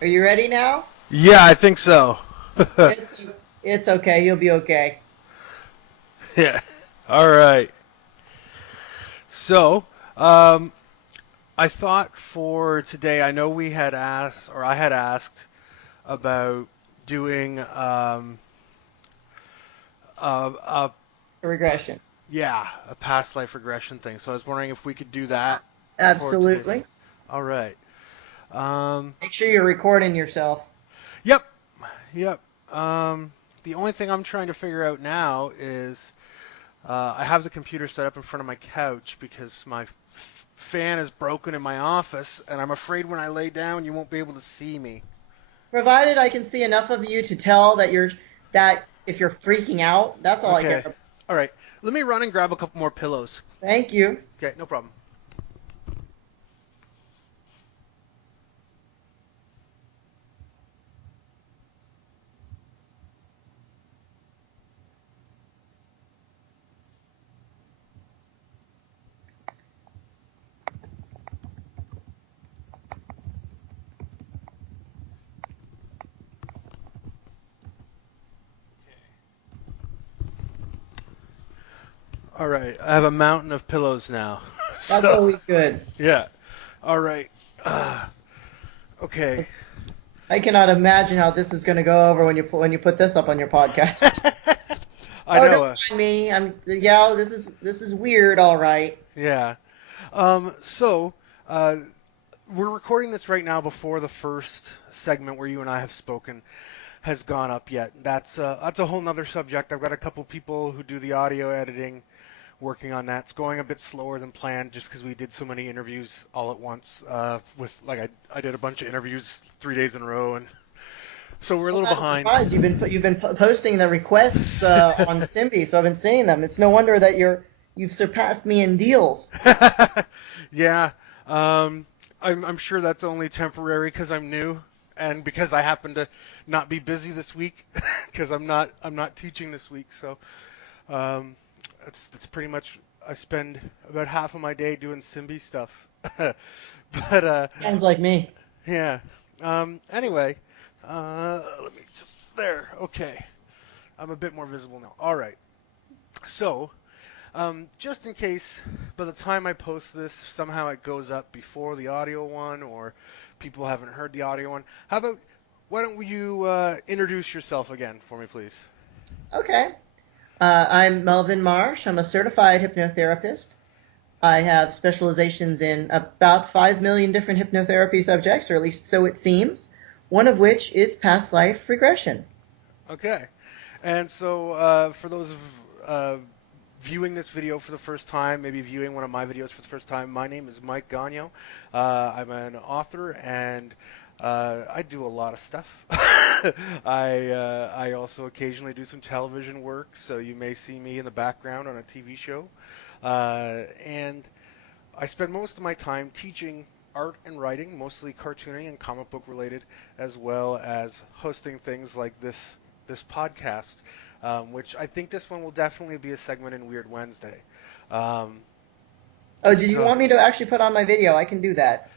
Are you ready now? Yeah, I think so. It's it's okay. You'll be okay. Yeah. All right. So, um, I thought for today, I know we had asked, or I had asked about doing, a Regression. yeah, a past life regression thing. So I was wondering if we could do that for today. Absolutely. All right. Um, Make sure you're recording yourself. yep, yep. The only thing I'm trying to figure out now is I have the computer set up in front of my couch because my fan is broken in my office, and I'm afraid when I lay down you won't be able to see me. Provided I can see enough of you to tell that if you're freaking out, that's all I care Okay. about. All right. Let me run and grab a couple more pillows. Thank you. Okay, no problem. All right. I have a mountain of pillows now. That's So, always good. yeah. All right. Uh, okay. I cannot imagine how this is going to go over when you put this up on your podcast. I Oh, don't know. mind me. Yeah. This is weird. All right. Yeah. So, uh, we're recording this right now before the first segment where you and I have spoken has gone up yet. That's a whole nother subject. I've got a couple people who do the audio editing working on that. It's going a bit slower than planned just because we did so many interviews all at once. With like I did a bunch of interviews 3 days in a row, and so we're a I'm little not behind. surprised. You've been posting the requests on Simbi, so I've been seeing them. It's no wonder that you've surpassed me in deals. Yeah, um, I'm sure that's only temporary because I'm new and because I happen to not be busy this week because I'm not teaching this week. So um, that's pretty much I spend about half of my day doing Simbi stuff. But Sounds like me. yeah. Anyway, let me just there. Okay, I'm a bit more visible now. All right. So just in case by the time I post this, somehow it goes up before the audio one or people haven't heard the audio one, how about why don't you introduce yourself again for me, please? Okay. I'm Melvin Marsh. I'm a certified hypnotherapist. I have specializations in about 5 million different hypnotherapy subjects, or at least so it seems, one of which is past life regression. Okay. And so for those viewing this video for the first time, maybe viewing one of my videos for the first time, my name is Mike Gagno. I'm an author and I do a lot of stuff. I also occasionally do some television work, so you may see me in the background on a TV show. And I spend most of my time teaching art and writing, mostly cartooning and comic book related, as well as hosting things like this podcast, which I think this one will definitely be a segment in Weird Wednesday. Um, Oh, did you so, want me to actually put on my video? I can do that.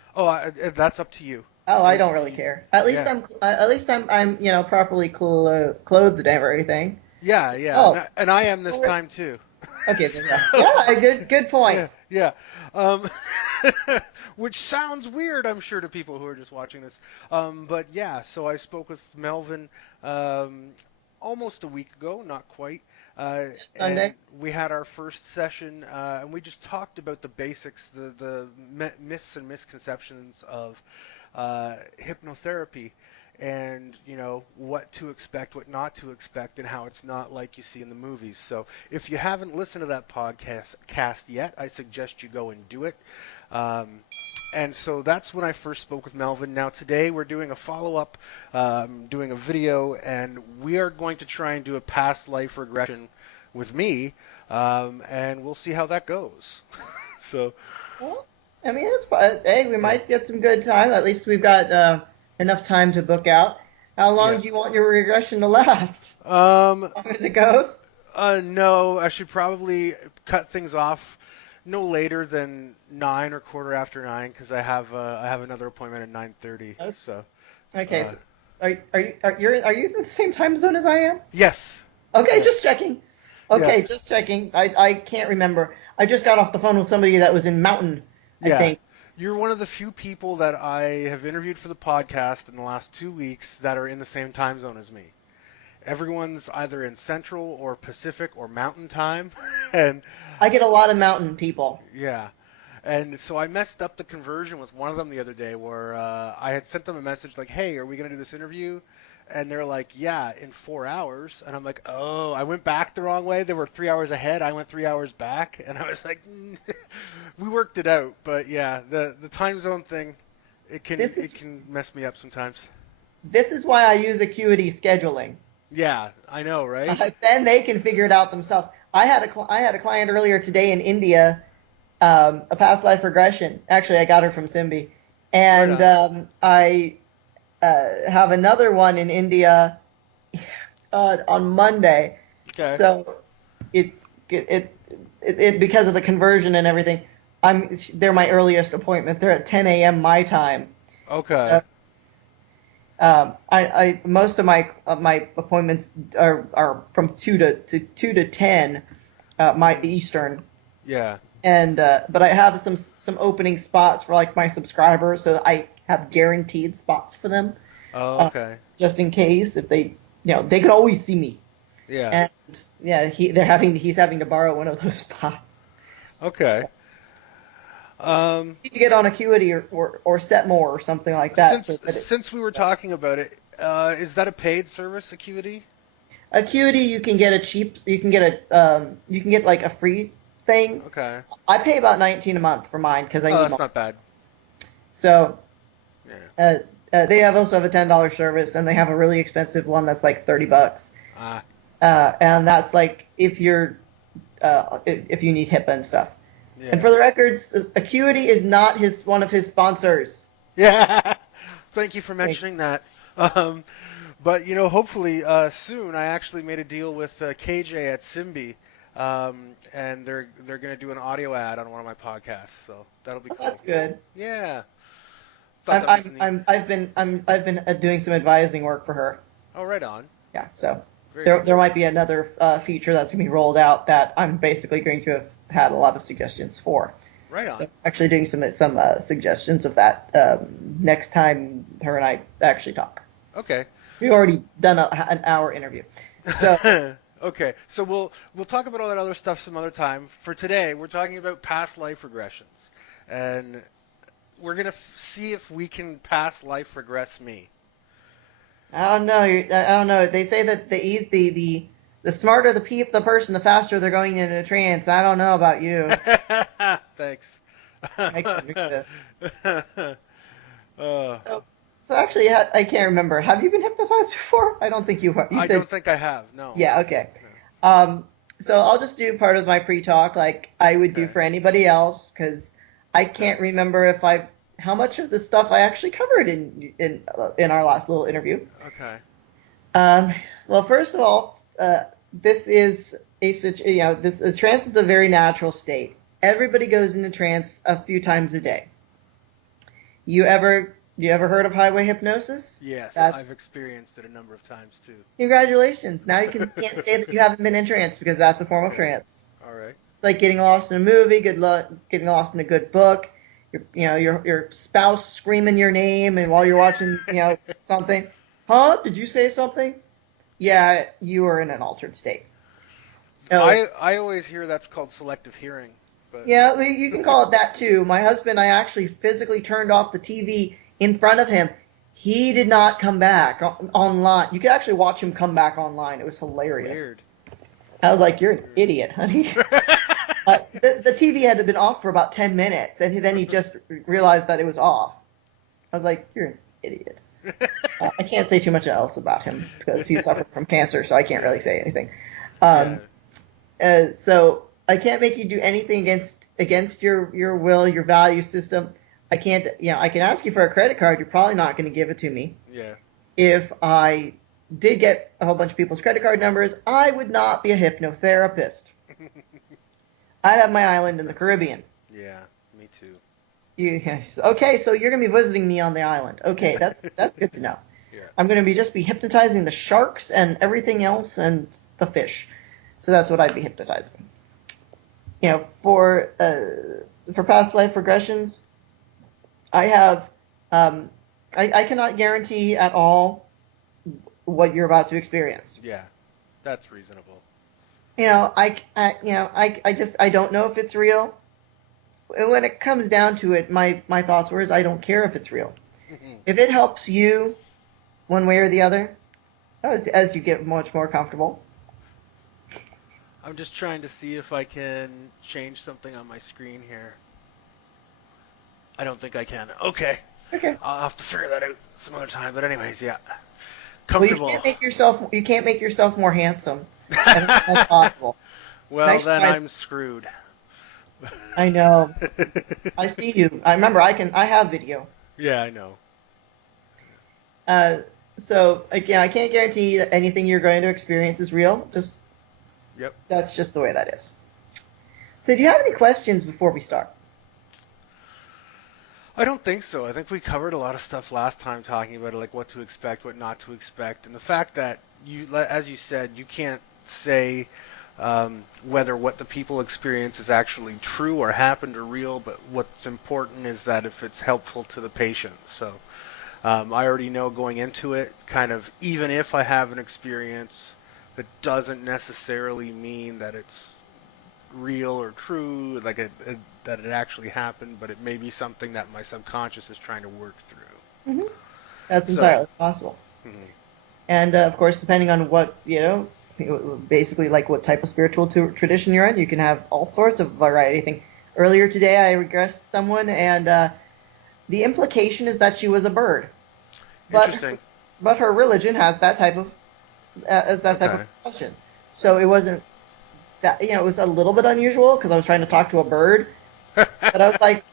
that's up to you. Oh, I It, don't really care. At least yeah, I'm properly clothed and everything. yeah, yeah, Oh, and I am this time too. okay, then yeah, So, yeah, good point. yeah, yeah. Um, which sounds weird, I'm sure, to people who are just watching this. But yeah, so I spoke with Melvin um, almost a week ago, not quite. And Sunday. we had our first session, and we just talked about the basics, the myths and misconceptions of hypnotherapy, and what to expect, what not to expect, and how it's not like you see in the movies. So if you haven't listened to that podcast cast yet, I suggest you go and do it. Um, and so that's when I first spoke with Melvin. Now today we're doing a follow-up, doing a video, and we are going to try and do a past life regression with me, and we'll see how that goes. So Well, I mean, hey, we yeah. might get some good time. At least we've got enough time to book out. How long Yeah. do you want your regression to last? Um, As long as it goes. no, I should probably cut things off no later than 9 or quarter after 9 because I have another appointment at 9:30. Okay. So, Okay, Uh, so are you in the same time zone as I am? yes. Okay, Yeah. just checking. Yeah. Okay, just checking. I can't remember. I just got off the phone with somebody that was in Mountain, I Yeah. think. You're one of the few people that I have interviewed for the podcast in the last 2 weeks that are in the same time zone as me. Everyone's either in Central or Pacific or Mountain time, and I get a lot of Mountain people. yeah. And so I messed up the conversion with one of them the other day where I had sent them a message like, hey, are we going to do this interview? And they're like, yeah, in 4 hours. And I'm like, oh, I went back the wrong way. They were 3 hours ahead. I went 3 hours back. And I was like, we worked it out. But yeah, the time zone thing, it can This it is can mess me up sometimes. this is why I use Acuity scheduling. Yeah, I know, right? Then they can figure it out themselves. I had a client earlier today in India, a past life regression. Actually, I got her from Simbi, Right and on. I have another one in India on Monday. Okay. So it because of the conversion and everything. They're my earliest appointment. They're at 10 a.m. my time. Okay. So I most of my appointments are from two to 10 my Hmm. Eastern, Yeah. and but I have some opening spots for like my subscribers, so I have guaranteed spots for them, Oh, uh, okay. just in case if they they could always see me, Yeah. and yeah he's having to borrow one of those spots. Okay. Um, Need to get on Acuity or Set More or something like that, so that since we were talking about it, is that a paid service, Acuity? Acuity, you can get like a free thing. Okay. I pay about 19 a month for mine because I Oh, need that's more. not bad. So Yeah. uh, they also have a $10 service, and they have a really expensive one that's like $30. Ah. And that's like if you need HIPAA and stuff. And Yeah. for the records, Acuity is not his one of his sponsors. Yeah. Thank you for Thank- mentioning that. Um, but hopefully soon. I actually made a deal with KJ at Simbi, and they're gonna do an audio ad on one of my podcasts, so that'll be Well, cool. that's good. Yeah. Thought that was neat. I've been doing some advising work for her. Oh, right on. Yeah, so Very there cool. might be another feature that's going to be rolled out that I'm basically going to have had a lot of suggestions for. Right So on. actually doing some suggestions of that next time her and I actually talk. Okay. We've already done an hour interview, so Okay, so we'll talk about all that other stuff some other time. For today, we're talking about past life regressions, and we're gonna see if we can past life regress me. I don't know. I don't know. They say that the smarter the person, the faster they're going into a trance. I don't know about you. Thanks. I can't do this. uh, So, so actually, I can't remember. Have you been hypnotized before? I don't think you have. You I said don't think I have. No. yeah. Okay. No. So I'll just do part of my pre-talk like I would do Okay. for anybody else because I Okay. can't remember how much of the stuff I actually covered in our last little interview. Okay. Well, first of all, this is a trance is a very natural state. Everybody goes into trance a few times a day. You ever heard of highway hypnosis? Yes, That's I've experienced it a number of times too. Congratulations. Now can't say that you haven't been in trance because that's a form of trance. All right. It's like getting lost in a movie, good luck, getting lost in a good book. Your spouse screaming your name, and while you're watching something, huh? Did you say something? Yeah, you are in an altered state. So I always hear that's called selective hearing, but yeah, you can call it that too. My husband, I actually physically turned off the TV in front of him. He did not come back online. You could actually watch him come back online. It was hilarious. weird. I was like, "You're an idiot, honey." The TV had been off for about 10 minutes, and then he just realized that it was off. I was like, "You're an idiot." I can't say too much else about him because he suffered from cancer, so I can't really say anything. Yeah. Um, so I can't make you do anything against your will, your value system. I can't. I can ask you for a credit card. You're probably not going to give it to me. Yeah. If I did get a whole bunch of people's credit card numbers, I would not be a hypnotherapist. I'd have my island in the Caribbean. Yeah, me too. Yes. Okay, so you're gonna be visiting me on the island. Okay, that's good to know. Yeah. I'm gonna be just be hypnotizing the sharks and everything else and the fish. So that's what I'd be hypnotizing. For past life regressions, I have um, I cannot guarantee at all what you're about to experience. Yeah, that's reasonable. I don't know if it's real. When it comes down to it, my thoughts were is I don't care if it's real. If it helps you one way or the other, as you get much more comfortable. I'm just trying to see if I can change something on my screen here. I don't think I can. Okay. Okay. I'll have to figure that out some other time. But anyways, yeah. Well, you Comfortable. can't make yourself more handsome. That's possible. Well, Nice then try. I'm screwed. I know. I see you. I remember. I have video. Yeah, I know. Uh, so again, I can't guarantee that anything you're going to experience is real. Just Yep. that's just the way that is. So, do you have any questions before we start? I don't think so. I think we covered a lot of stuff last time talking about it, like what to expect, what not to expect, and the fact that as you said, you can't say whether what the people experience is actually true or happened or real, but what's important is that if it's helpful to the patient. So I already know going into it, kind of, even if I have an experience, that doesn't necessarily mean that it's real or true, like that it actually happened, but it may be something that my subconscious is trying to work through. Hmm. That's So, entirely possible. mhm. And of course, depending on what basically like what type of spiritual tradition you're in, you can have all sorts of variety. I think earlier today I regressed someone, and the implication is that she was a bird, but Interesting. but her religion has that type of as that type of Okay. function. So it wasn't that it was a little bit unusual because I was trying to talk to a bird, but I was like,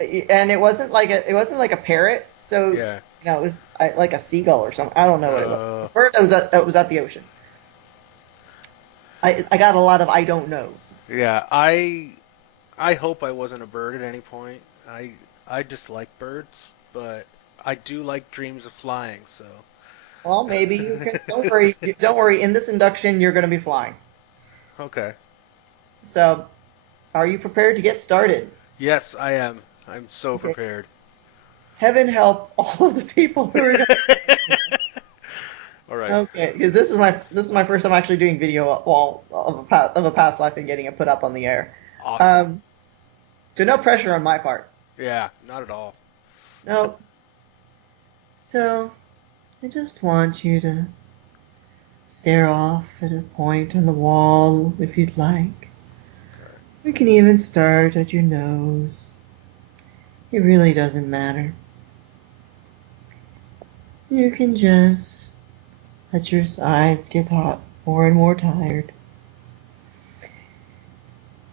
and it wasn't like a parrot, so Yeah. it was like a seagull or something. I don't know what it was. A Uh, bird that was at the ocean. I got a lot of I don't knows. yeah. I hope I wasn't a bird at any point. I dislike birds, but I do like dreams of flying. So. Well, maybe you can. Don't worry. Don't worry. In this induction, you're going to be flying. Okay. So, are you prepared to get started? Yes, I am. I'm so Okay. prepared. Heaven help all of the people who are going to. All right. Okay, because this is my first time actually doing video wall of a past life and getting it put up on the air. Awesome. Um, so no pressure on my part. Yeah, not at all. No. So I just want you to stare off at a point on the wall if you'd like. Okay. We can even start at your nose. It really doesn't matter. You can just let your eyes get more and more tired.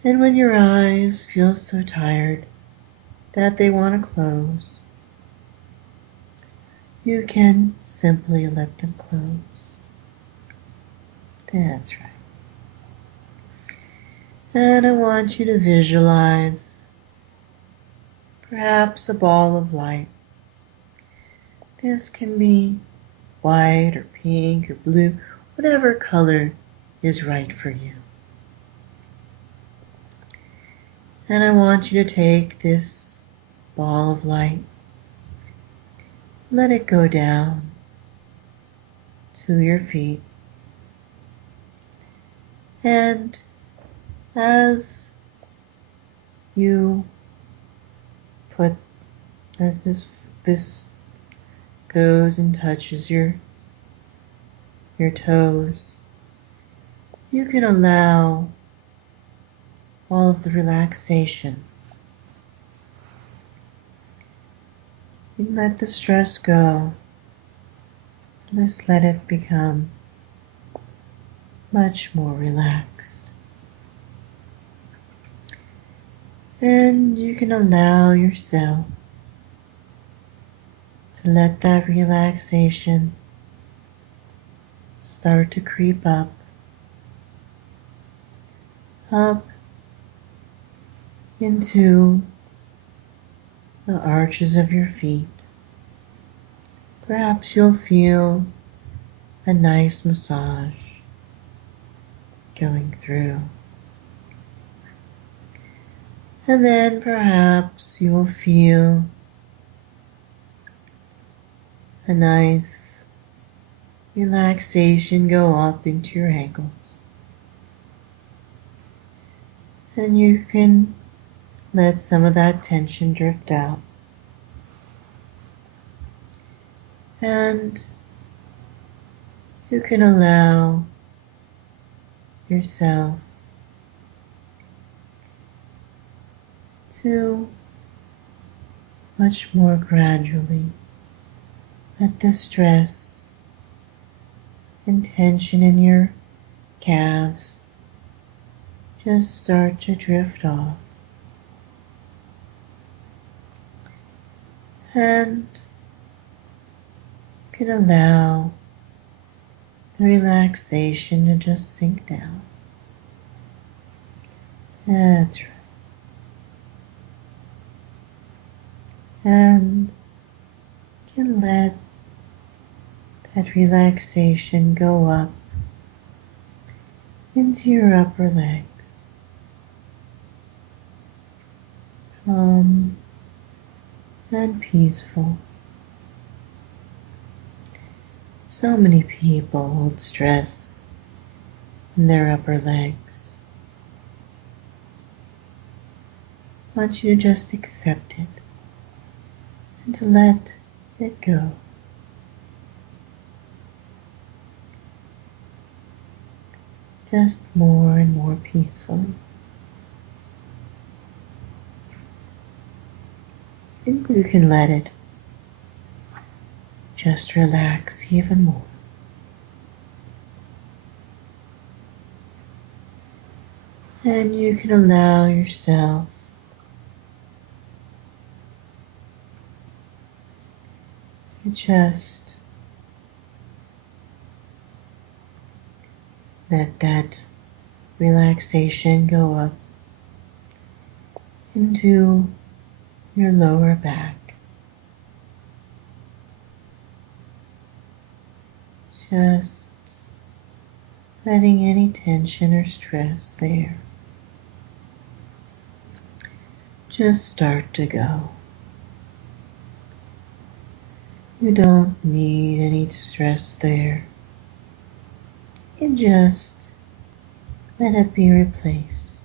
And when your eyes feel so tired that they want to close, you can simply let them close. That's right. And I want you to visualize perhaps a ball of light. This can be white or pink or blue, whatever color is right for you. And I want you to take this ball of light, let it go down to your feet, and as you put, as this goes and touches your toes, you can allow all of the relaxation. You can let the stress go. Just let it become much more relaxed. And you can allow yourself to let that relaxation start to creep up into the arches of your feet. Perhaps you'll feel a nice massage going through. And then perhaps you will feel a nice relaxation go up into your ankles. And you can let some of that tension drift out. And you can allow yourself to much more gradually let the stress and tension in your calves just start to drift off. And you can allow the relaxation to just sink down. That's right. And you can let that relaxation go up into your upper legs. Calm and peaceful. So many people hold stress in their upper legs. I want you to just accept it and to let it go. Just more and more peacefully. And you can let it just relax even more. And you can allow yourself to just let that relaxation go up into your lower back. Just letting any tension or stress there just start to go. You don't need any stress there. You just let it be replaced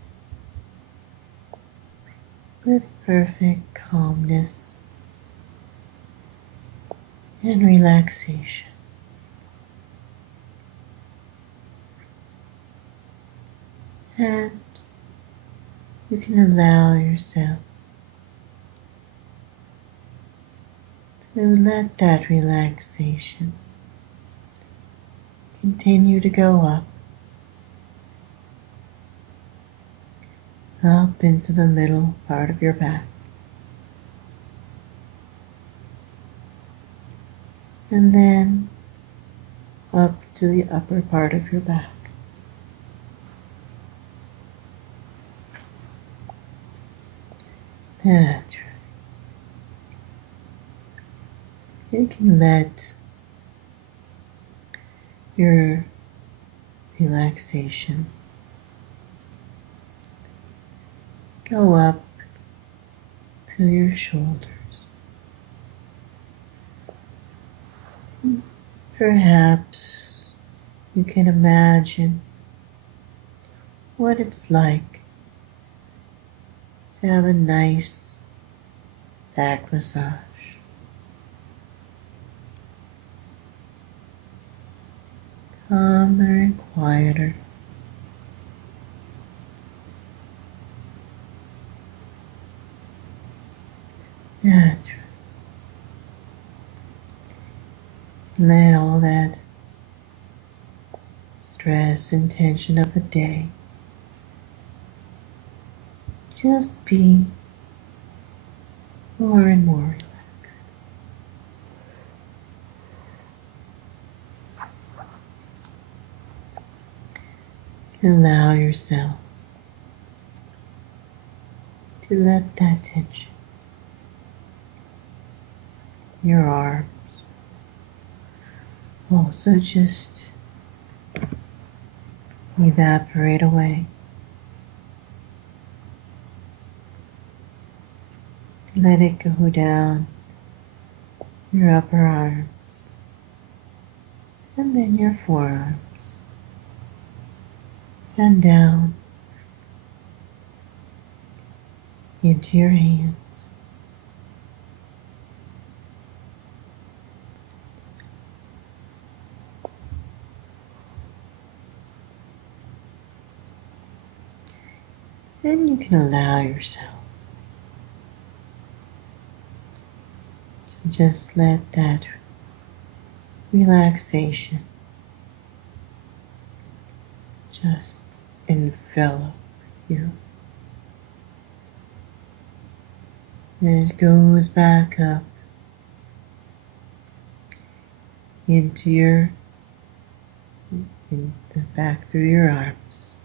with perfect calmness and relaxation. And you can allow yourself to let that relaxation continue to go up into the middle part of your back. And then up to the upper part of your back. That's right. You can let your relaxation go up to your shoulders. Perhaps you can imagine what it's like to have a nice back massage. Calmer and quieter. That's right. Let all that stress and tension of the day just be more and more relaxed. Allow yourself to let that tension your arms also just evaporate away. Let it go down your upper arms and then your forearms and down into your hands. And you can allow yourself to just let that relaxation just envelop you. And it goes back up into back through your arms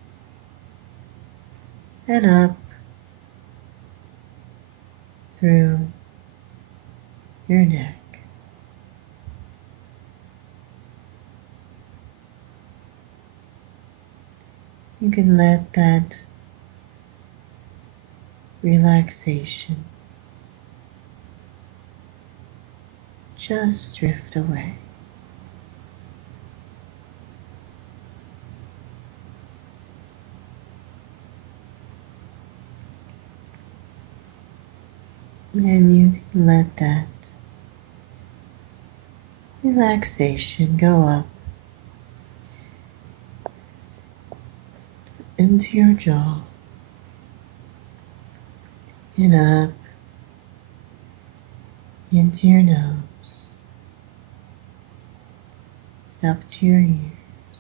and up through your neck. You can let that relaxation just drift away. And you can let that relaxation go up into your jaw and up into your nose, up to your ears,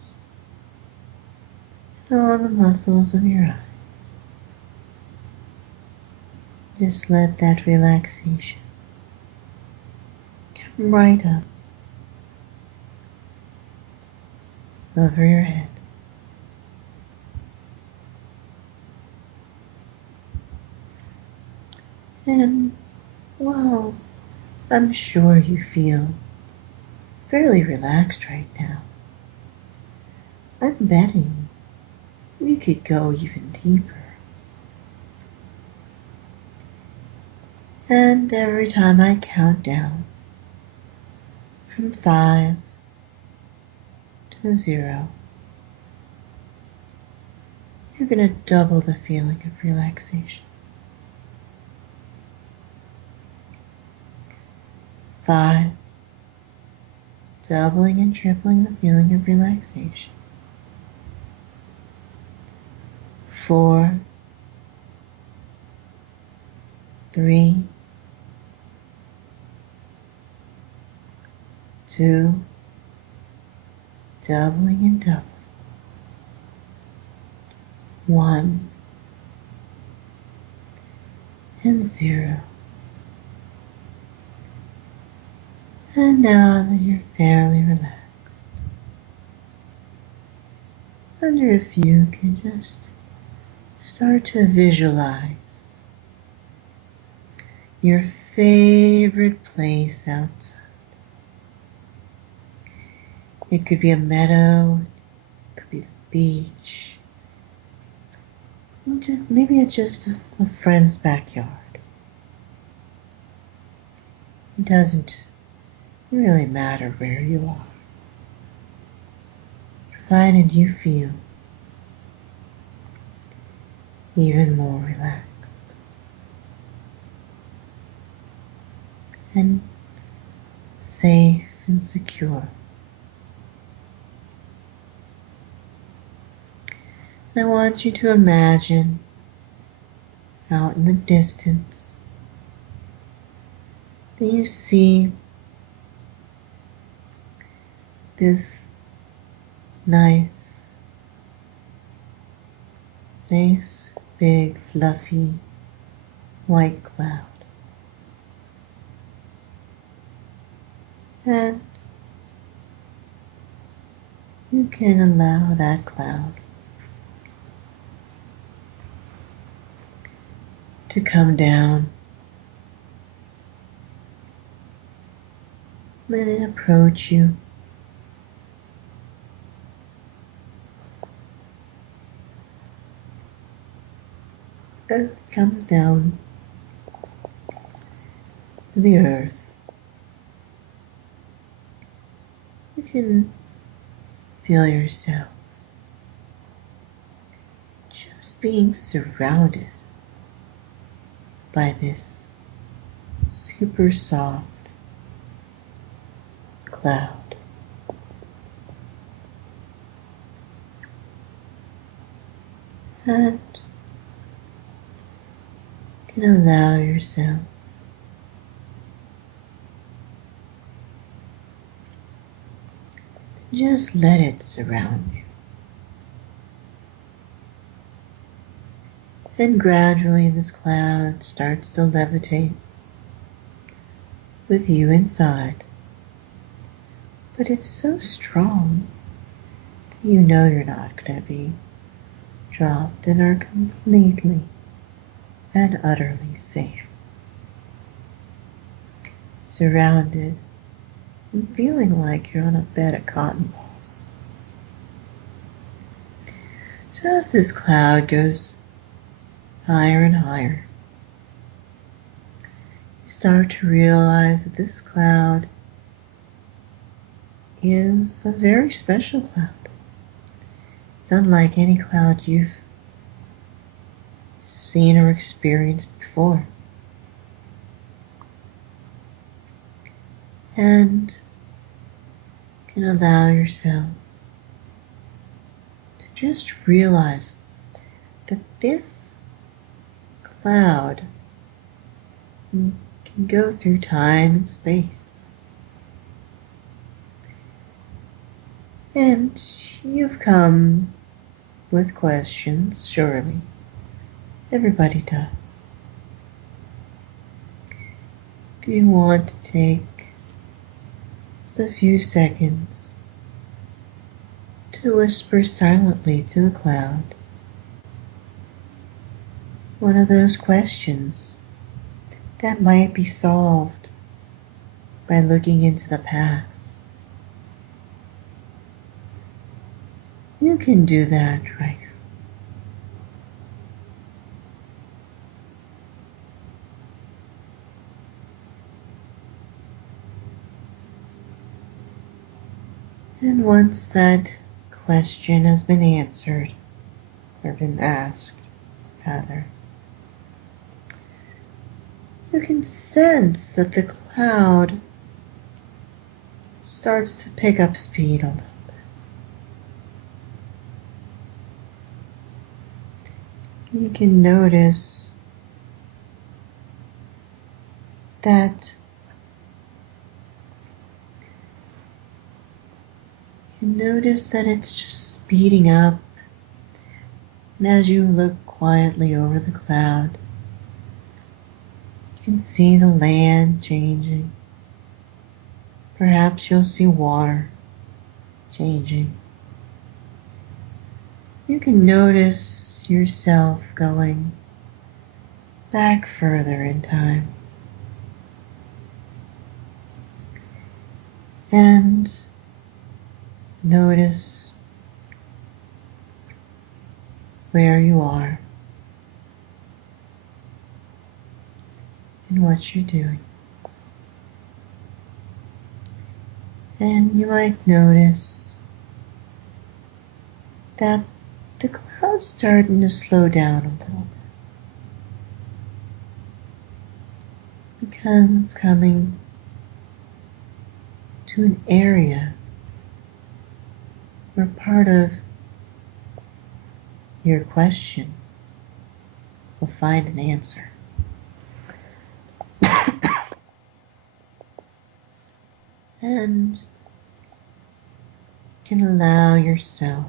and all the muscles of your eyes. Just let that relaxation come right up over your head. And, well, I'm sure you feel fairly relaxed right now. I'm betting we could go even deeper. And every time I count down from 5 to 0, you're going to double the feeling of relaxation. 5, doubling and tripling the feeling of relaxation. 4, 3, 2, doubling and doubling. 1 and 0. And now that you're fairly relaxed, I wonder if you can just start to visualize your favorite place outside. It could be a meadow, it could be the beach, maybe it's just a friend's backyard. It doesn't really matter where you are, provided you feel even more relaxed and safe and secure. I want you to imagine out in the distance that you see this nice, big, fluffy, white cloud. And you can allow that cloud to come down Let it approach you. As it comes down to the earth, you can feel yourself just being surrounded by this super soft cloud. And you can allow yourself to just let it surround you. And gradually this cloud starts to levitate with you inside. But it's so strong that you know you're not going to be dropped and are completely and utterly safe. Surrounded and feeling like you're on a bed of cotton balls. So as this cloud goes higher and higher, you start to realize that this cloud is a very special cloud. It's unlike any cloud you've seen or experienced before. And you can allow yourself to just realize that this cloud can go through time and space. And you've come with questions, surely. Everybody does. If you want to take just a few seconds to whisper silently to the cloud one of those questions that might be solved by looking into the past, you can do that right now. And once that question has been answered, or been asked, rather, you can sense that the cloud starts to pick up speed a little bit. You can notice that it's just speeding up, and as you look quietly over the cloud, you can see the land changing. Perhaps you'll see water changing. You can notice yourself going back further in time. And notice where you are and what you're doing. And you might notice that the cloud's starting to slow down a little bit because it's coming to an area where part of your question will find an answer. And you can allow yourself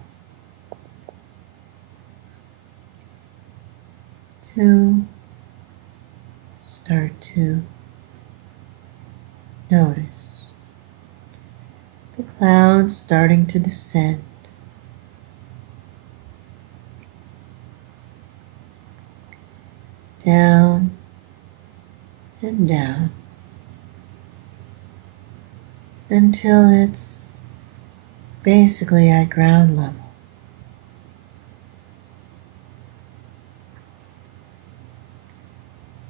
to start to notice the clouds starting to descend. Down and down. until it's basically at ground level.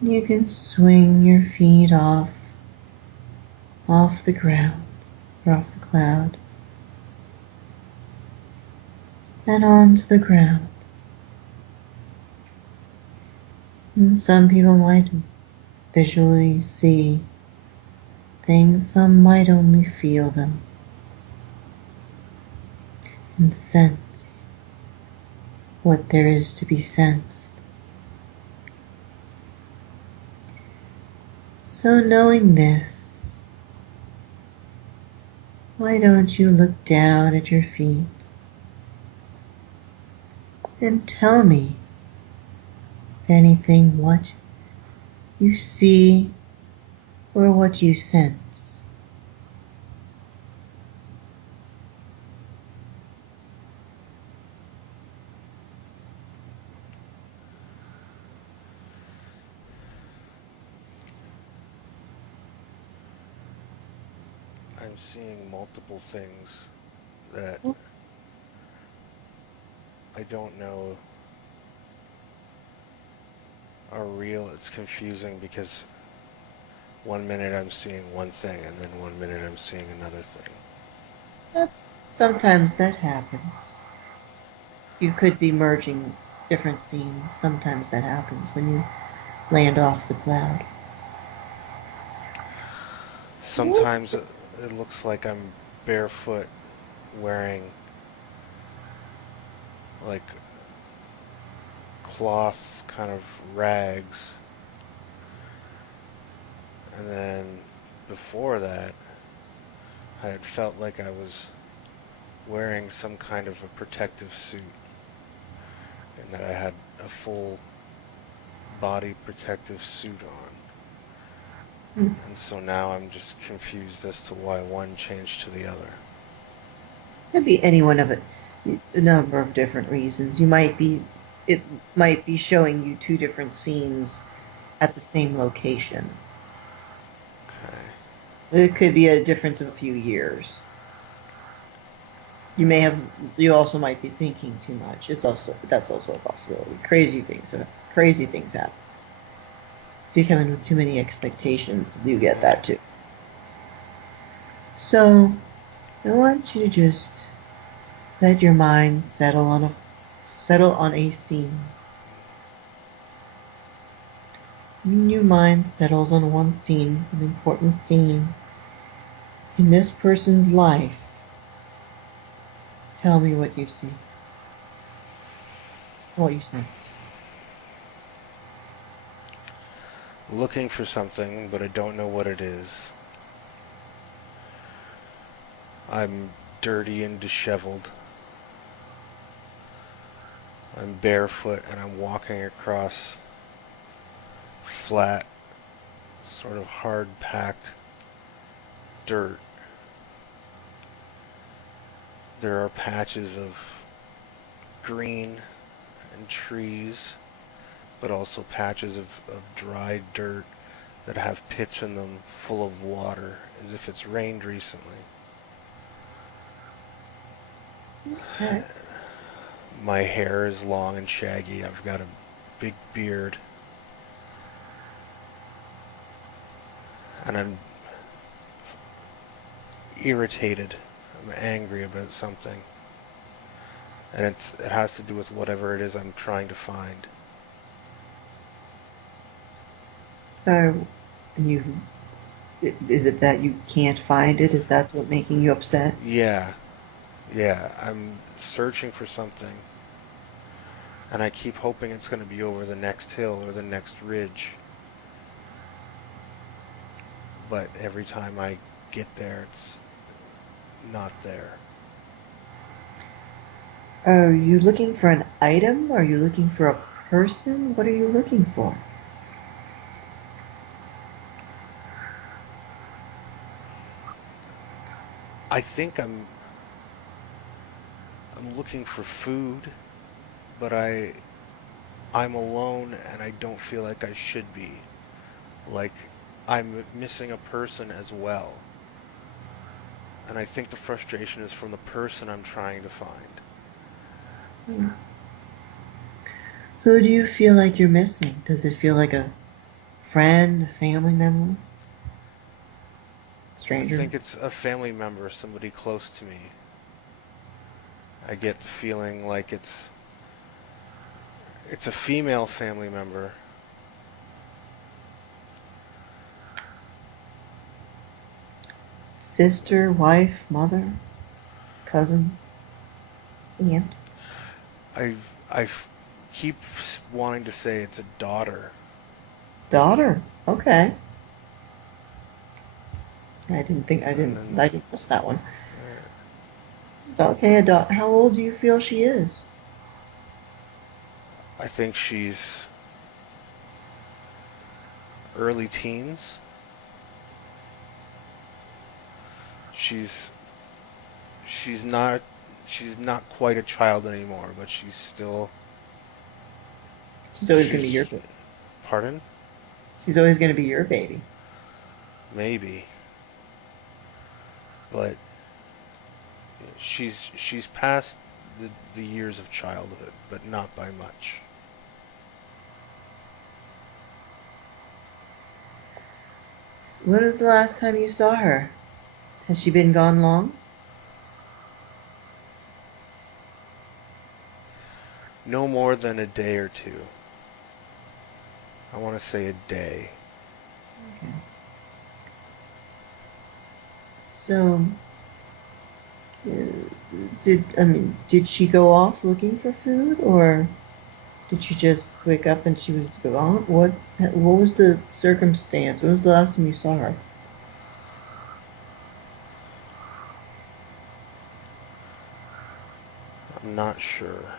You can swing your feet off the ground, or off the cloud, and onto the ground. And some people might visually see things, some might only feel them and sense what there is to be sensed. So knowing this, why don't you look down at your feet and tell me, if anything, what you see or what you sense. I'm seeing multiple things that I don't know are real. It's confusing because one minute I'm seeing one thing and then one minute I'm seeing another thing. Sometimes that happens. You could be merging different scenes. Sometimes that happens when you land off the cloud. Sometimes it looks like I'm barefoot wearing like cloth kind of rags. And then before that, I had felt like I was wearing some kind of a protective suit and that I had a full body protective suit on. And so now I'm just confused as to why one changed to the other. Could be any one of it. A number of different reasons. It might be showing you two different scenes at the same location. Okay. It could be a difference of a few years. You also might be thinking too much. That's also a possibility. Crazy things happen. If you come in with too many expectations, you get that too. So, I want you to just let your mind settle on a scene. When your mind settles on one scene, an important scene in this person's life, tell me what you see. What you sense. Looking for something, but I don't know what it is. I'm dirty and disheveled. I'm barefoot and I'm walking across flat, sort of hard-packed dirt. There are patches of green and trees, but also patches of dried dirt that have pits in them full of water, as if it's rained recently. Okay. My hair is long and shaggy. I've got a big beard. And I'm irritated. I'm angry about something. And it has to do with whatever it is I'm trying to find. Is it that you can't find it? Is that what making you upset? Yeah. I'm searching for something. And I keep hoping it's going to be over the next hill or the next ridge. But every time I get there, it's not there. Are you looking for an item? Are you looking for a person? What are you looking for? I think I'm looking for food, but I'm alone and I don't feel like I should be. Like I'm missing a person as well. And I think the frustration is from the person I'm trying to find. Hmm. Who do you feel like you're missing? Does it feel like a friend, a family member, I stranger? think it's a family member, somebody close to me. I get the feeling like it's a female family member. Sister, wife, mother, cousin, aunt, I keep wanting to say it's a daughter. daughter. Okay. And then I didn't miss that one. uh, Okay, a daughter. How old do you feel she is? I think she's early teens. She's she's not she's not quite a child anymore, but she's still She's always going to be your she's baby. pardon? She's always going to be your baby. Maybe. But she's past the years of childhood, but not by much. When was the last time you saw her? Has she been gone long? No more than a day or two. I want to say a day. Okay. So, uh, did she go off looking for food, or did she just wake up and she was gone? What was the circumstance? When was the last time you saw her? I'm not sure.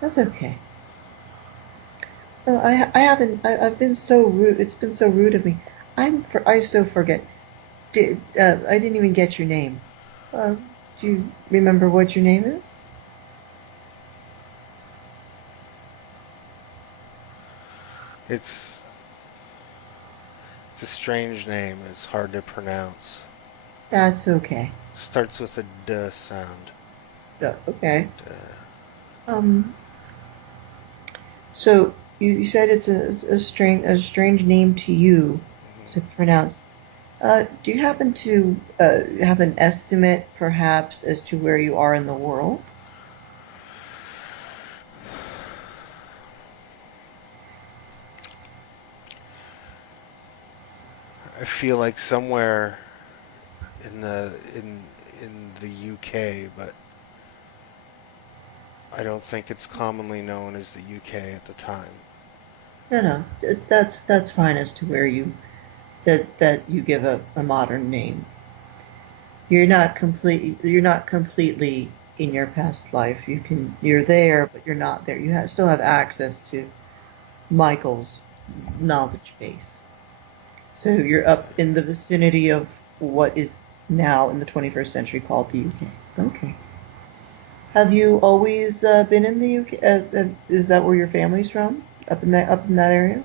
That's okay. Oh, I haven't. I've been so rude. It's been so rude of me. I so forget. I didn't even get your name. Uh, do you remember what your name is? It's it's a strange name. It's hard to pronounce. That's okay. Starts with a D sound. Okay. D. Um. So you said it's a strange name to you Mhm. to pronounce. Do you happen to have an estimate, perhaps, as to where you are in the world? I feel like somewhere in the UK, but I don't think it's commonly known as the UK at the time. No, no. That's fine as to where you that you give a modern name. You're not completely in your past life. You're there, but you're not there. Still have access to Michael's knowledge base. So you're up in the vicinity of what is now in the 21st century called the UK. Okay. Have you always been in the UK? Is that where your family's from? Up in that area?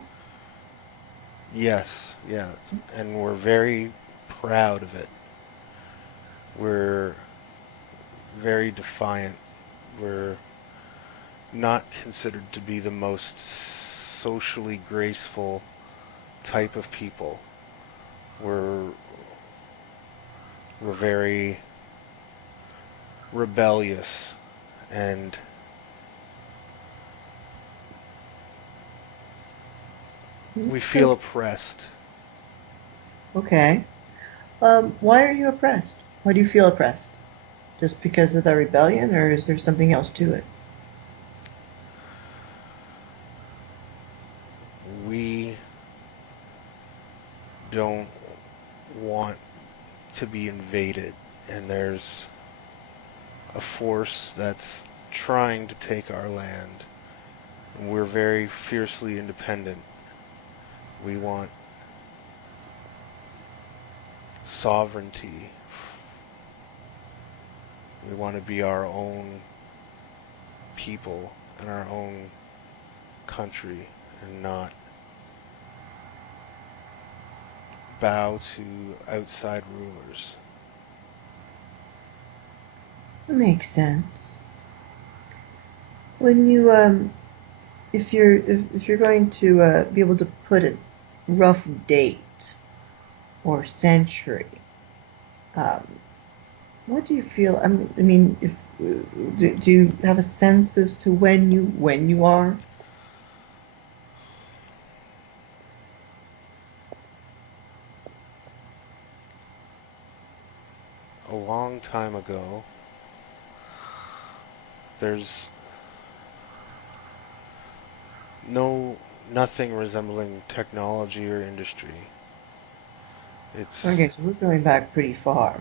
Yes, yeah, and we're very proud of it. We're very defiant. We're not considered to be the most socially graceful type of people. We're we're very rebellious and we feel Okay. oppressed. Okay. Why are you oppressed? Why do you feel oppressed? Just because of the rebellion, or is there something else to it? We don't want to be invaded, and there's a force that's trying to take our land. And we're very fiercely independent. We want sovereignty. We want to be our own people and our own country and not bow to outside rulers. That makes sense. When you if you're going to be able to put a rough date or century, um, what do you feel? I mean, if do you have a sense as to when you are? A long time ago, there's nothing resembling technology or industry. It's Okay, so we're going back pretty far.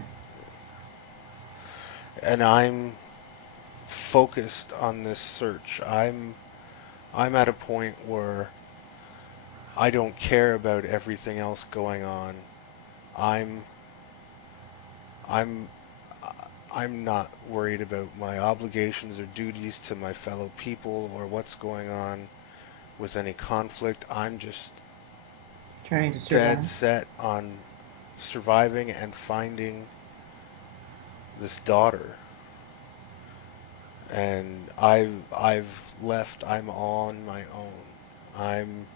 and I'm focused on this search. I'm at a point where I don't care about everything else going on. I'm I'm I'm not worried about my obligations or duties to my fellow people or what's going on with any conflict. I'm just Trying to dead survive. set on surviving and finding this daughter. And I've left. I'm on my own. I'm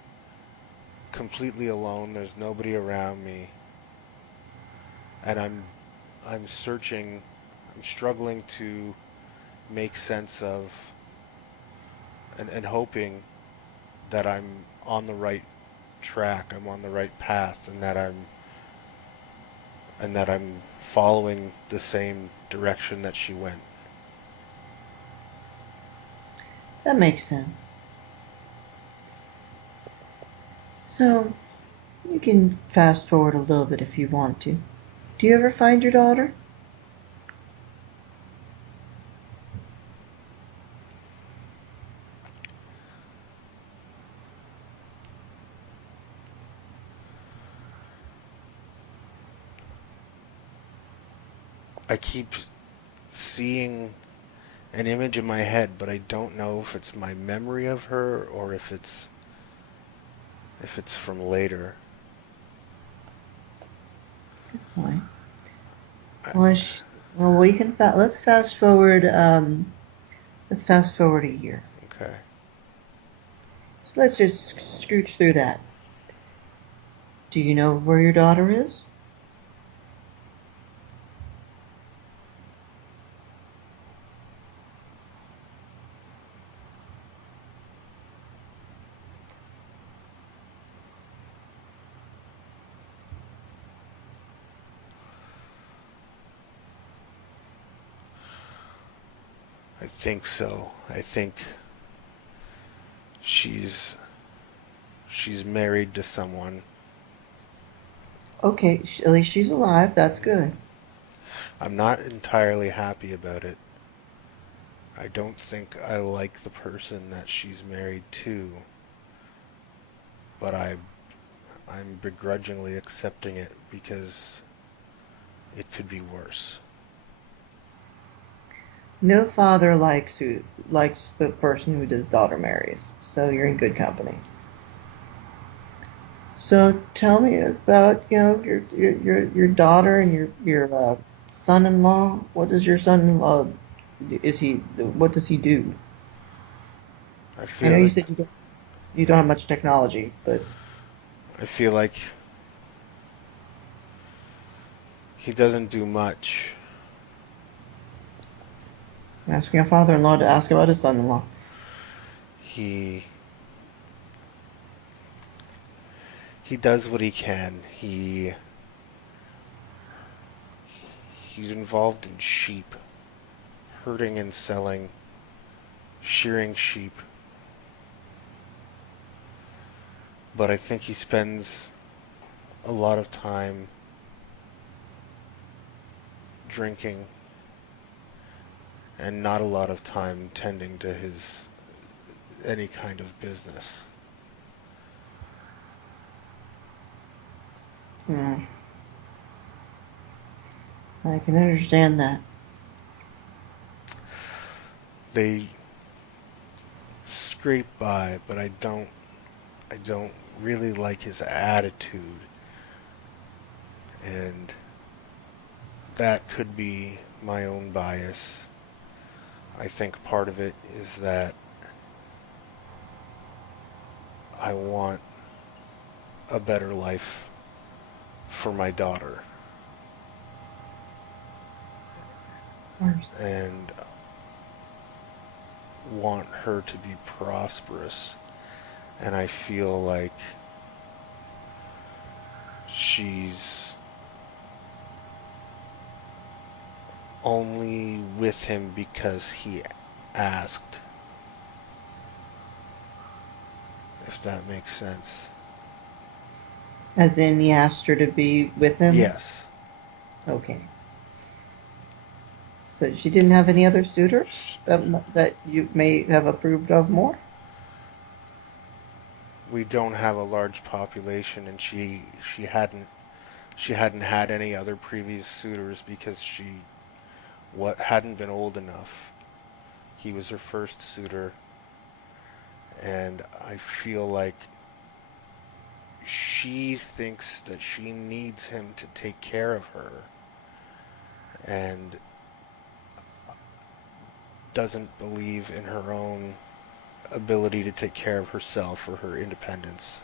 completely alone. There's nobody around me, and I'm searching. I'm struggling to make sense of and hoping that I'm on the right track. I'm on the right path, and that I'm following the same direction that she went. That makes sense. So you can fast forward a little bit if you want to. Do you ever find your daughter? I keep seeing an image in my head, but I don't know if it's my memory of her or if it's from later. Why? I, Well, well, we can. Let's fast forward. Let's fast forward a year. okay. So let's just scooch through that. Do you know where your daughter is? I think so. I think she's she's married to someone. Okay, at least she's alive. That's good. I'm not entirely happy about it. I don't think I like the person that she's married to, but I'm begrudgingly accepting it because it could be worse. No father likes the person who his daughter marries. So you're in good company. So tell me about your daughter and your son-in-law. What does your son-in-law is he? What does he do? I I know feel you like said you don't have much technology, but I feel like he doesn't do much. I'm asking a father-in-law to ask about his son-in-law. He he does what he can. He's involved in sheep, herding and selling, shearing sheep. But I think he spends a lot of time drinking and not a lot of time tending to his any kind of business. Hmm, I can understand that. They scrape by, but I don't really like his attitude. And that could be my own bias. I think part of it is that I want a better life for my daughter. And want her to be prosperous. And I feel like she's only with him because he asked. If that makes sense. As in, he asked her to be with him? Yes. Okay. So she didn't have any other suitors that you may have approved of more? We don't have a large population, and she hadn't had any other previous suitors because she hadn't been old enough. He was her first suitor, and I feel like she thinks that she needs him to take care of her, and doesn't believe in her own ability to take care of herself or her independence.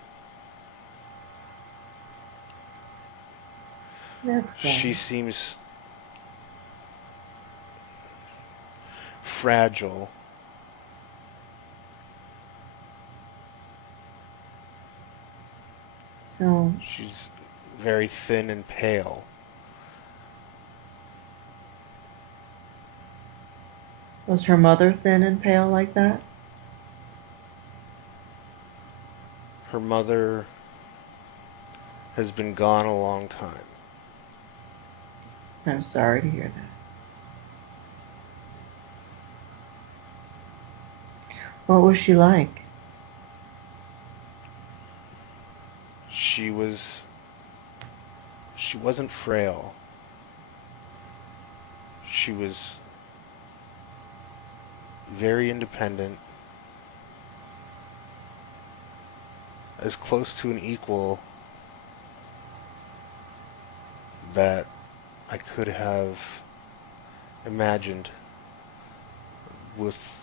That's sad. She seems fragile. So she's very thin and pale. Was her mother thin and pale like that? Her mother has been gone a long time. I'm sorry to hear that. What was she like? She wasn't frail. She was very independent, as close to an equal that I could have imagined, with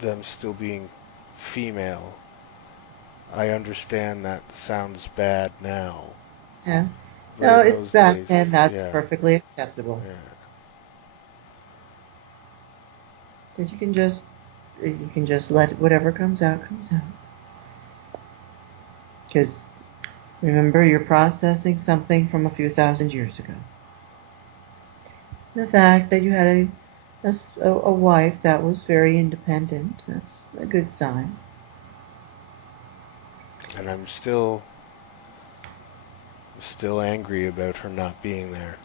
them still being female. I understand that sounds bad now. Yeah. No, it's back then. That's perfectly acceptable. Yeah. Because you can just let whatever comes out comes out. Because remember, you're processing something from a few thousand years ago. The fact that you had a wife that was very independent, that's a good sign. And I'm still angry about her not being there.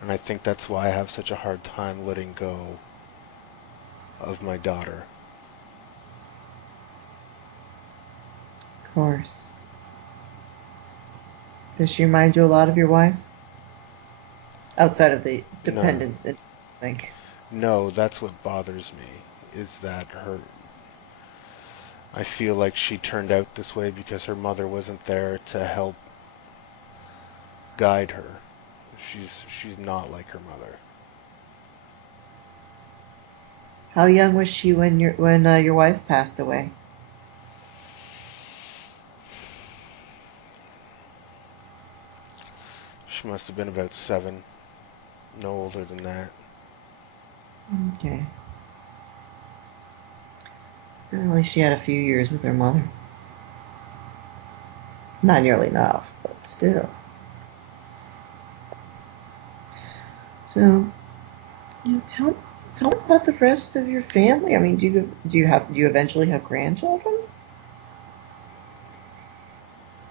And I think that's why I have such a hard time letting go of my daughter. Of course. Does she remind you a lot of your wife? Outside of the dependence and thing. No, that's what bothers me, is that I feel like she turned out this way because her mother wasn't there to help guide her. She's not like her mother. How young was she when your wife passed away? She must have been about 7, no older than that. Okay. At least she had a few years with her mother. Not nearly enough, but still. So, tell me about the rest of your family. I mean, do you eventually have grandchildren?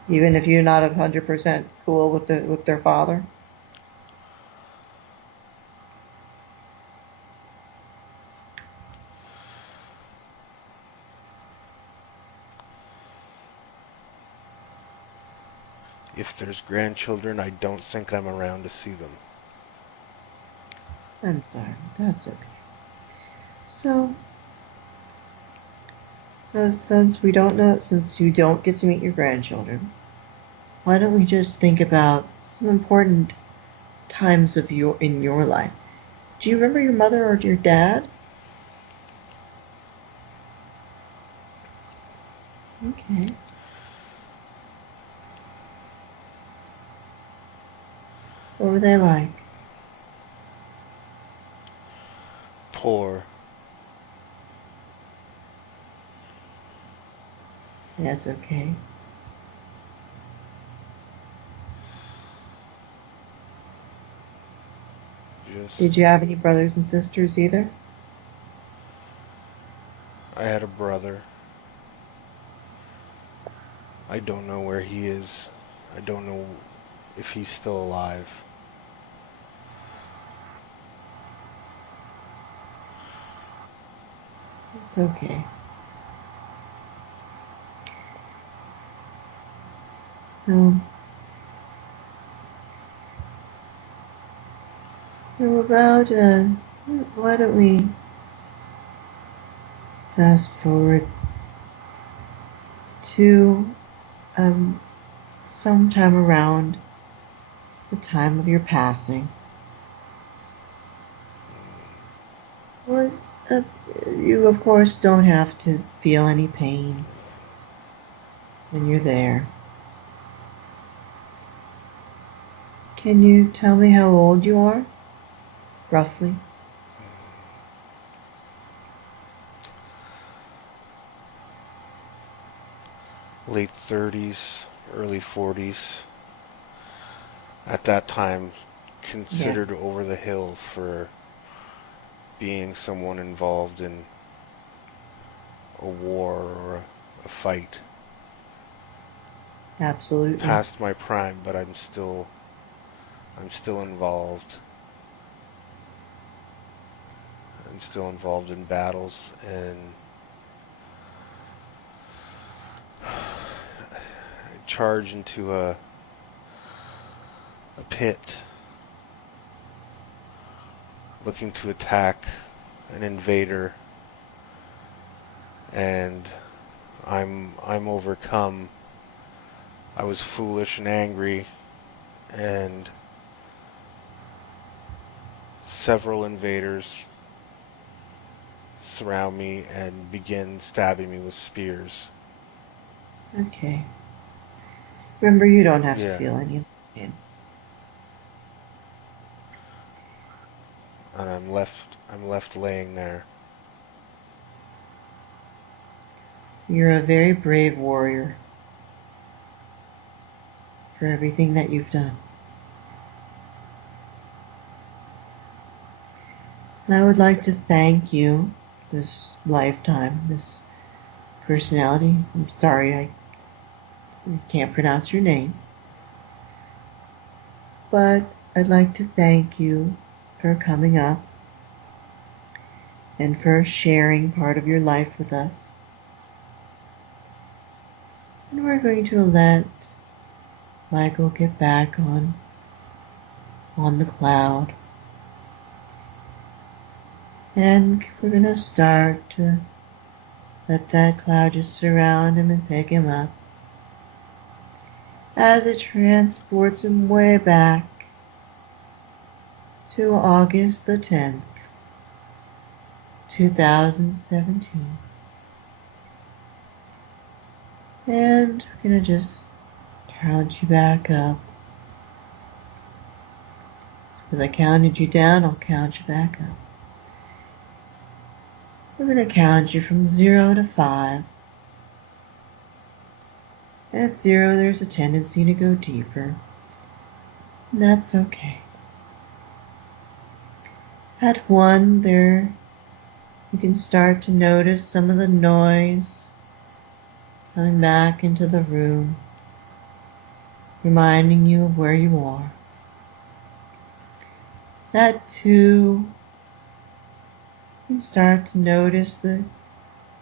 Even if you're not 100% cool with their father? If there's grandchildren, I don't think I'm around to see them. I'm sorry, that's okay. So since you don't get to meet your grandchildren, why don't we just think about some important times in your life? Do you remember your mother or your dad? Okay. What were they like? Poor. That's okay. Did you have any brothers and sisters either? I had a brother. I don't know where he is. I don't know if he's still alive. It's okay. Um, so about, why don't we fast forward to sometime around the time of your passing. What, uh, you of course don't have to feel any pain when you're there. Can you tell me how old you are, roughly? Late 30s, early 40s. At that time, considered over the hill for being someone involved in a war or a fight. Absolutely. Past my prime, but I'm still involved. I'm still involved in battles, and I charge into a pit looking to attack an invader, and I'm overcome. I was foolish and angry, and several invaders surround me and begin stabbing me with spears. Okay. Remember, you don't have to Yeah. feel any pain. And I'm left laying there. You're a very brave warrior for everything that you've done. And I would like to thank you this lifetime, this personality. I'm sorry I can't pronounce your name. But I'd like to thank you for coming up and for sharing part of your life with us. And we're going to let Michael get back on the cloud. And we're going to start to let that cloud just surround him and pick him up as it transports him way back to August the 10th, 2017. And we're going to just count you back up. Because I counted you down, I'll count you back up. We're going to count you from 0 to 5. At 0, there's a tendency to go deeper. And that's okay. At 1, there you can start to notice some of the noise coming back into the room, reminding you of where you are. At 2, you can start to notice the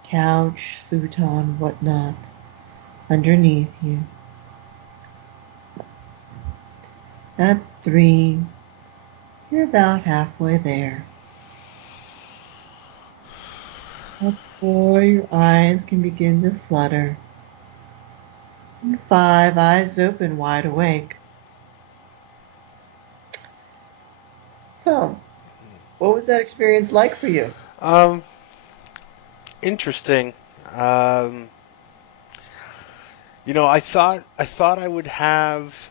couch, futon, whatnot underneath you. At 3, you're about halfway there. At 4, your eyes can begin to flutter. 5, eyes open, wide awake. So, what was that experience like for you? Um, Interesting. Um, I thought I would have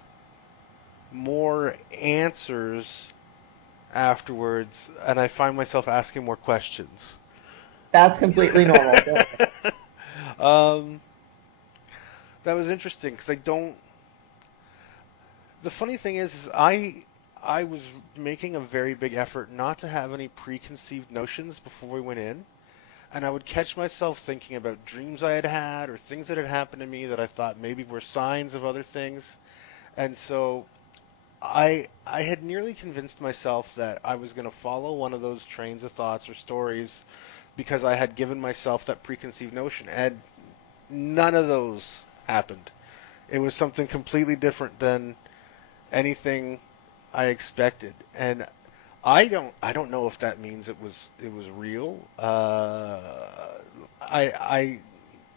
more answers afterwards, and I find myself asking more questions. That's completely normal. Don't worry. um, that was interesting because I don't. The funny thing is I was making a very big effort not to have any preconceived notions before we went in, and I would catch myself thinking about dreams I had had or things that had happened to me that I thought maybe were signs of other things. And so I had nearly convinced myself that I was going to follow one of those trains of thoughts or stories because I had given myself that preconceived notion, and none of those happened. It was something completely different than anything I expected, and I don't know if that means it was real. I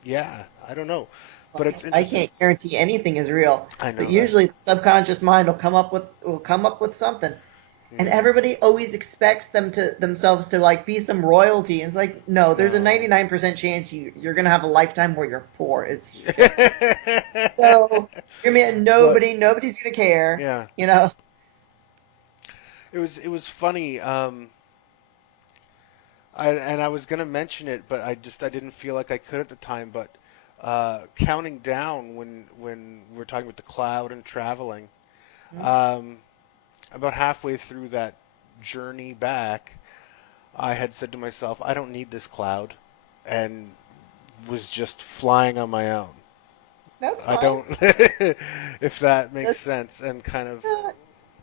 yeah, I don't know, but it's I interesting. can't guarantee anything is real, I but know that. usually the subconscious mind will come up with something. And Hmm. everybody always expects themselves to like be some royalty. And it's like, no, there's a No. 99% chance you're gonna have a lifetime where you're poor. It's just so you're man, But nobody's gonna care, yeah, you know. it was funny. I was gonna mention it, but I didn't feel like I could at the time. But counting down when we're talking about the cloud and traveling, um, about halfway through that journey back, I had said to myself, I don't need this cloud, and was just flying on my own. That's I fine. don't, if that makes That's sense, and kind of,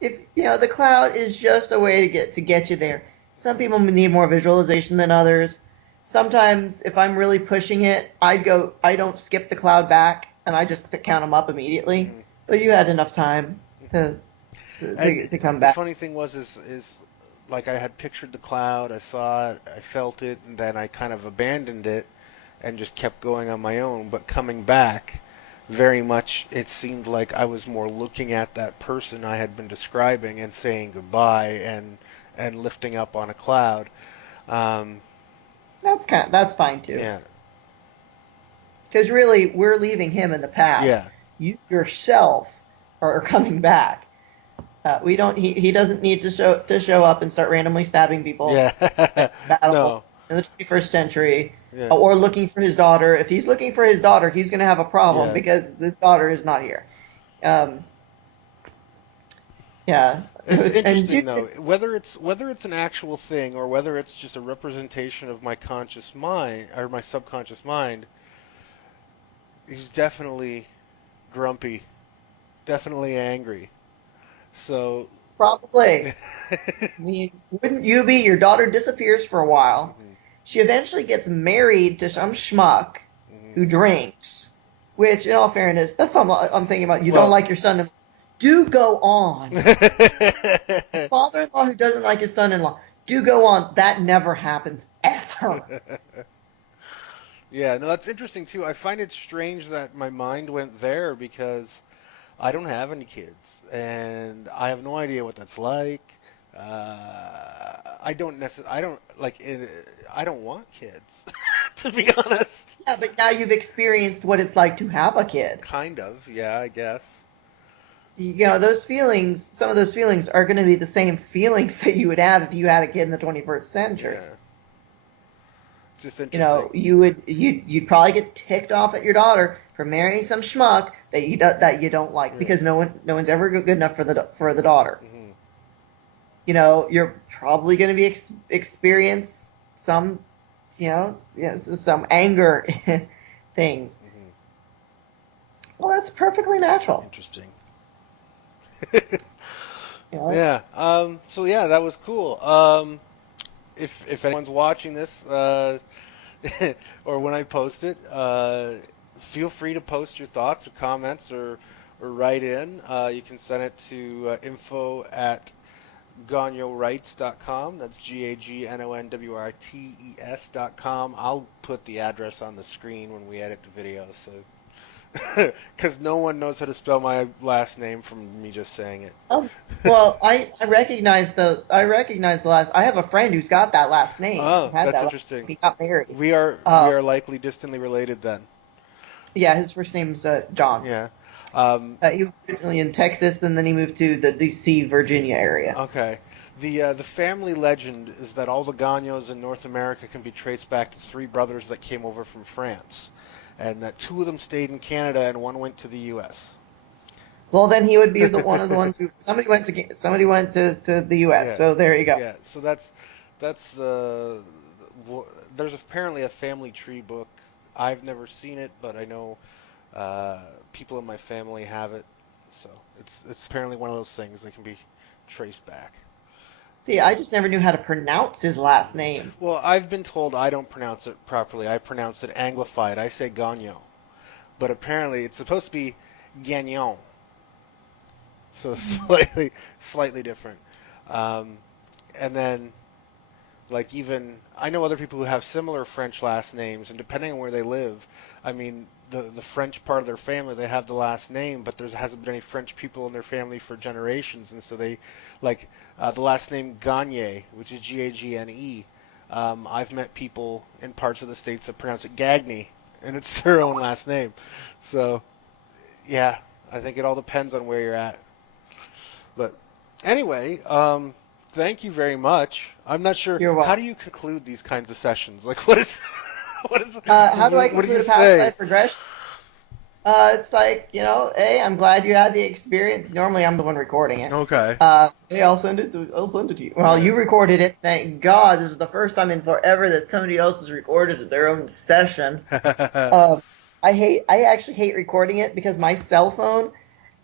if the cloud is just a way to get you there. Some people need more visualization than others. Sometimes if I'm really pushing it, I don't skip the cloud back and I just count them up immediately. mhm, But you had enough time mhm. to to, And to, to come the back. funny thing is like I had pictured the cloud, I saw it, I felt it, and then I kind of abandoned it and just kept going on my own. But coming back, very much it seemed like I was more looking at that person I had been describing and saying goodbye and lifting up on a cloud. Um, That's fine too. yeah, Because really we're leaving him in the past. yeah, You yourself are coming back. We don't. He doesn't need to show up and start randomly stabbing people yeah. at battle No, in the 21st century, yeah, or looking for his daughter. If he's looking for his daughter, he's going to have a problem yeah. because this daughter is not here. Um, yeah, It's and interesting dude, though, whether it's an actual thing or whether it's just a representation of my conscious mind or my subconscious mind. He's definitely grumpy, definitely angry. So, probably. mhm, I mean, wouldn't you be? Your daughter disappears for a while. She eventually gets married to some schmuck who mhm. drinks. Which, in all fairness, that's what I'm thinking about. You don't Well, like your son. Do go on. A father-in-law who doesn't like his son-in-law. Do go on. That never happens ever. yeah, no, that's interesting too. I find it strange that my mind went there because I don't have any kids, and I have no idea what that's like. I don't like it, I don't want kids, to be honest. Yeah, but now you've experienced what it's like to have a kid. Kind of, yeah, I guess. Those feelings, some of those feelings are going to be the same feelings that you would have if you had a kid in the 21st century. Yeah, it's just interesting. You'd probably get ticked off at your daughter for marrying some schmuck that you don't like Yeah. because no one's ever good enough for the daughter. Hmm. You're probably going to be experience some some anger things. Hmm. Well, that's perfectly natural. Interesting. You know, Yeah. So yeah, that was cool. If anyone's watching this, or when I post it, feel free to post your thoughts or comments or write in. You can send it to info@gagnowrites.com. That's GAGNONWRITES.com. I'll put the address on the screen when we edit the video, so Because no one knows how to spell my last name from me just saying it. Oh, well, I recognize the last. I have a friend who's got that last name. Oh, Had that's that last interesting. name. He got married. We are likely distantly related then. Yeah, his first name's John. Yeah. Um, He was originally in Texas, and then he moved to the D.C., Virginia area. okay. The family legend is that all the Gagnos in North America can be traced back to three brothers that came over from France, and that two of them stayed in Canada and one went to the U.S. Well, then he would be one of the ones who somebody went to the U.S. Yeah, So there you go. yeah. So that's there's apparently a family tree book. I've never seen it, but I know people in my family have it. So it's apparently one of those things that can be traced back. See, I just never knew how to pronounce his last name. Well, I've been told I don't pronounce it properly. I pronounce it Anglified. I say Gagnon, but apparently it's supposed to be Gagnon. So slightly different. Um, and then like even I know other people who have similar French last names, and depending on where they live, I mean the French part of their family they have the last name, but there hasn't been any French people in their family for generations, and so they like the last name Gagne, which is Gagne. I've met people in parts of the states that pronounce it Gagny, and it's their own last name. So yeah, I think it all depends on where you're at. But anyway, thank you very much. I'm not sure You're how welcome. do you conclude these kinds of sessions? Like, what is, How do I what do you conclude a past say? life regression? It's like, hey, I'm glad you had the experience. Normally, I'm the one recording it. Okay. Hey, I'll send it to you. Well, Yeah. you recorded it. Thank God. This is the first time in forever that somebody else has recorded their own session. Uh, I actually hate recording it because my cell phone,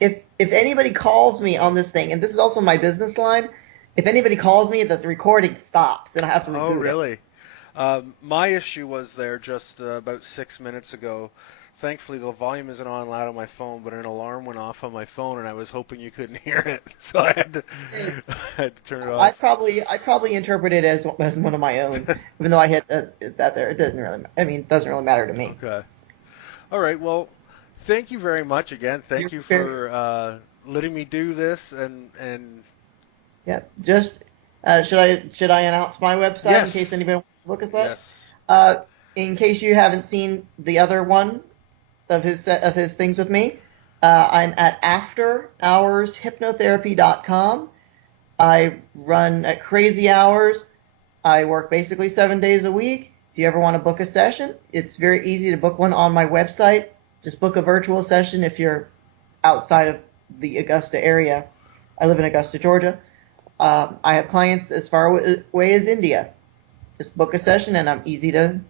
if anybody calls me on this thing, and this is also my business line, if anybody calls me, the recording stops and I have to Oh, reboot it. really? My issue was there just about 6 minutes ago. Thankfully, the volume isn't on loud on my phone, but an alarm went off on my phone, and I was hoping you couldn't hear it, so I had to, I had to turn it off. I probably interpret it as one of my own, even though I hit that there. It doesn't really. I mean, it doesn't really matter to me. Okay. All right. Well, thank you very much again. Thank You're you very, for letting me do this, and yeah. Just should I announce my website in case yes, anybody wants to look us up? yes. Uh, in case you haven't seen the other one of his things with me, I'm at afterhourshypnotherapy.com. I run at crazy hours. I work basically 7 days a week. If you ever want to book a session, it's very easy to book one on my website. Just book a virtual session if you're outside of the Augusta area. I live in Augusta, Georgia. I have clients as far away as India. Just book a session, and I'm easy to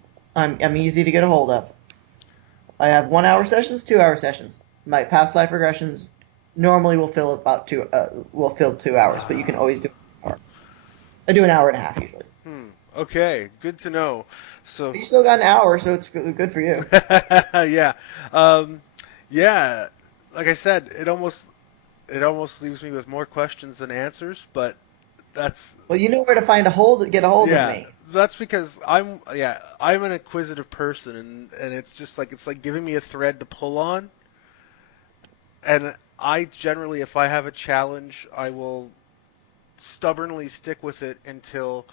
get a hold of. I have 1 hour sessions, 2 hour sessions. My past life regressions normally will fill 2 hours, but you can always do an hour. I do an hour and a half usually. Okay, good to know. So, But you still got an hour, so it's good for you. yeah, um, yeah. Like I said, it almost leaves me with more questions than answers, but that's Well, you know where to get a hold of yeah, me. that's because I'm an inquisitive person, and it's like giving me a thread to pull on, and I generally, if I have a challenge, I will stubbornly stick with it until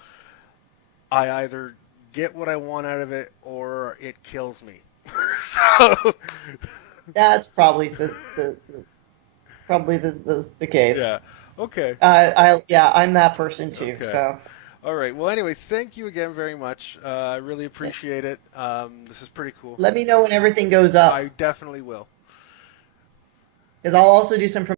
I either get what I want out of it or it kills me. So, That's probably the case. yeah. Okay. I'm that person too. Okay. So All right. Well, anyway, thank you again very much. I really appreciate it. This is pretty cool. let me know when everything goes up, I definitely will. because I'll also do some